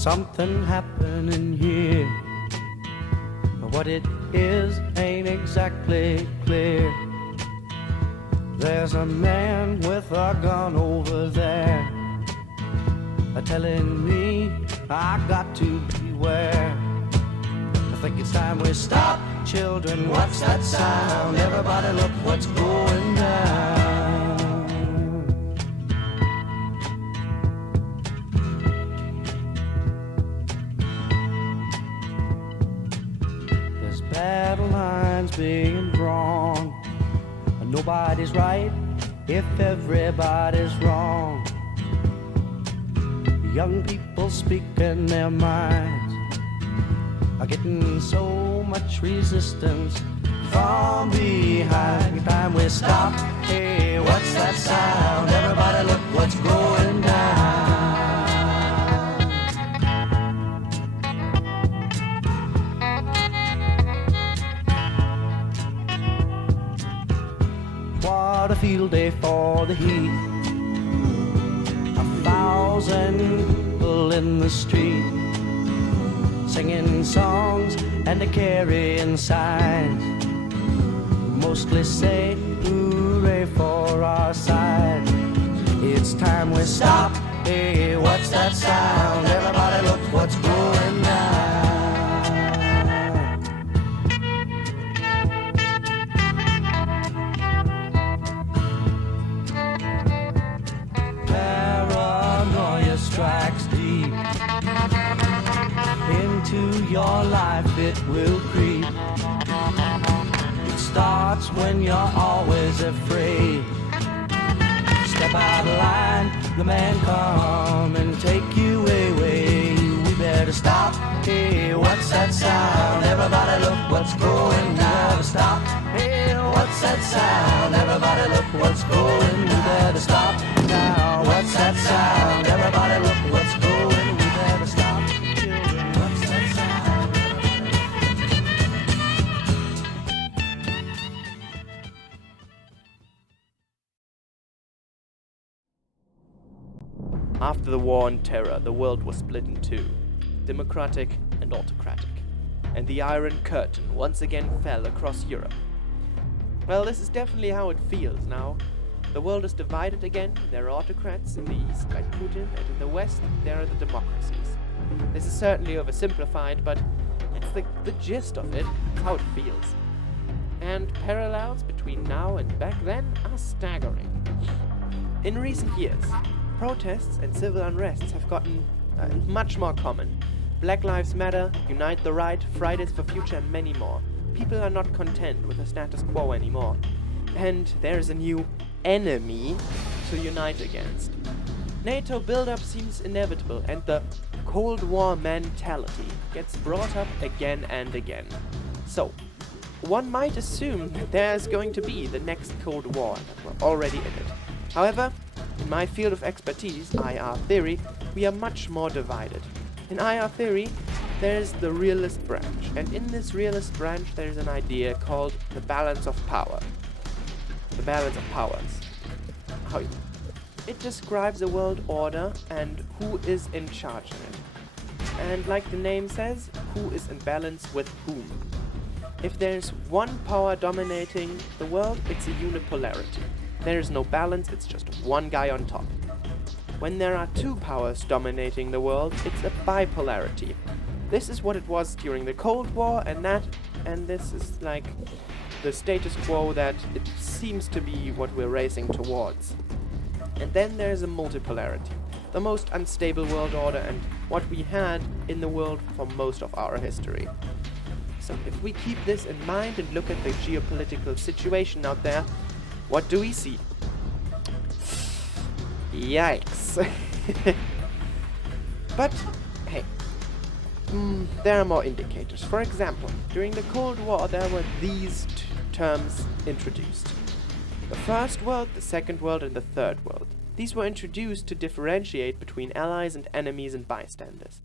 something happening here. What it is ain't exactly clear. There's a man with a gun over there, telling me I got to beware. I think it's time we stop, children. What's that sound? Everybody look what's going down. There's battle lines being drawn. Nobody's right if everybody's wrong. Young people speaking their minds are getting so much resistance from behind. Time we stop. Hey, what's that sound? Everybody look what's going down. What a field day for the heat. 1,000 people in the street, singing songs and carrying signs. Mostly say hooray for our side. It's time we stop. Hey, what's that sound? Everybody look what's going down. Strikes deep into your life, it will creep. It starts when you're always afraid. Step out of line, the man come and take you away. We better stop. Hey, what's that sound? Everybody look what's going down. We better stop. Hey, what's that sound? Everybody look what's going. We better stop now. What's that sound? Everybody look what's going. We better stop. Children, what's that sound? After the War on Terror, the world was split in two, democratic and autocratic, and the Iron Curtain once again fell across Europe. Well, this is definitely how it feels now. The world is divided again. There are autocrats in the east, like Putin, and in the west, there are the democracies. This is certainly oversimplified, but it's the gist of it. It's how it feels. And parallels between now and back then are staggering. In recent years, protests and civil unrests have gotten much more common. Black Lives Matter, Unite the Right, Fridays for Future, and many more. People are not content with the status quo anymore. And there's a new enemy to unite against. NATO build-up seems inevitable, and the Cold War mentality gets brought up again and again. So, one might assume that there's going to be the next Cold War, that we're already in it. However, in my field of expertise, IR theory, we are much more divided. In IR theory, there's the realist branch, and in this realist branch there's an idea called the balance of power. The balance of powers. It describes a world order and who is in charge in it. And like the name says, who is in balance with whom. If there's one power dominating the world, it's a unipolarity. There is no balance, it's just one guy on top. When there are two powers dominating the world, it's a bipolarity. This is what it was during the Cold War, and this is like the status quo that it seems to be what we're racing towards. And then there's a multipolarity, the most unstable world order and what we had in the world for most of our history. So if we keep this in mind and look at the geopolitical situation out there, what do we see? Yikes. But hey, there are more indicators. For example, during the Cold War there were these terms introduced. The First World, the Second World, and the Third World. These were introduced to differentiate between allies and enemies and bystanders.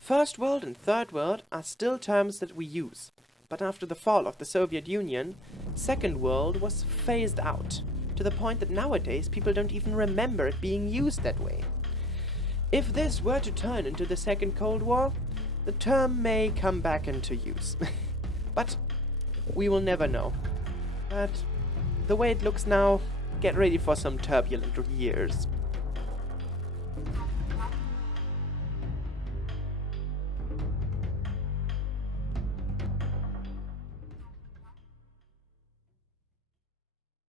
First World and Third World are still terms that we use, but after the fall of the Soviet Union, Second World was phased out, to the point that nowadays people don't even remember it being used that way. If this were to turn into the Second Cold War, the term may come back into use. But we will never know. But the way it looks now, get ready for some turbulent years.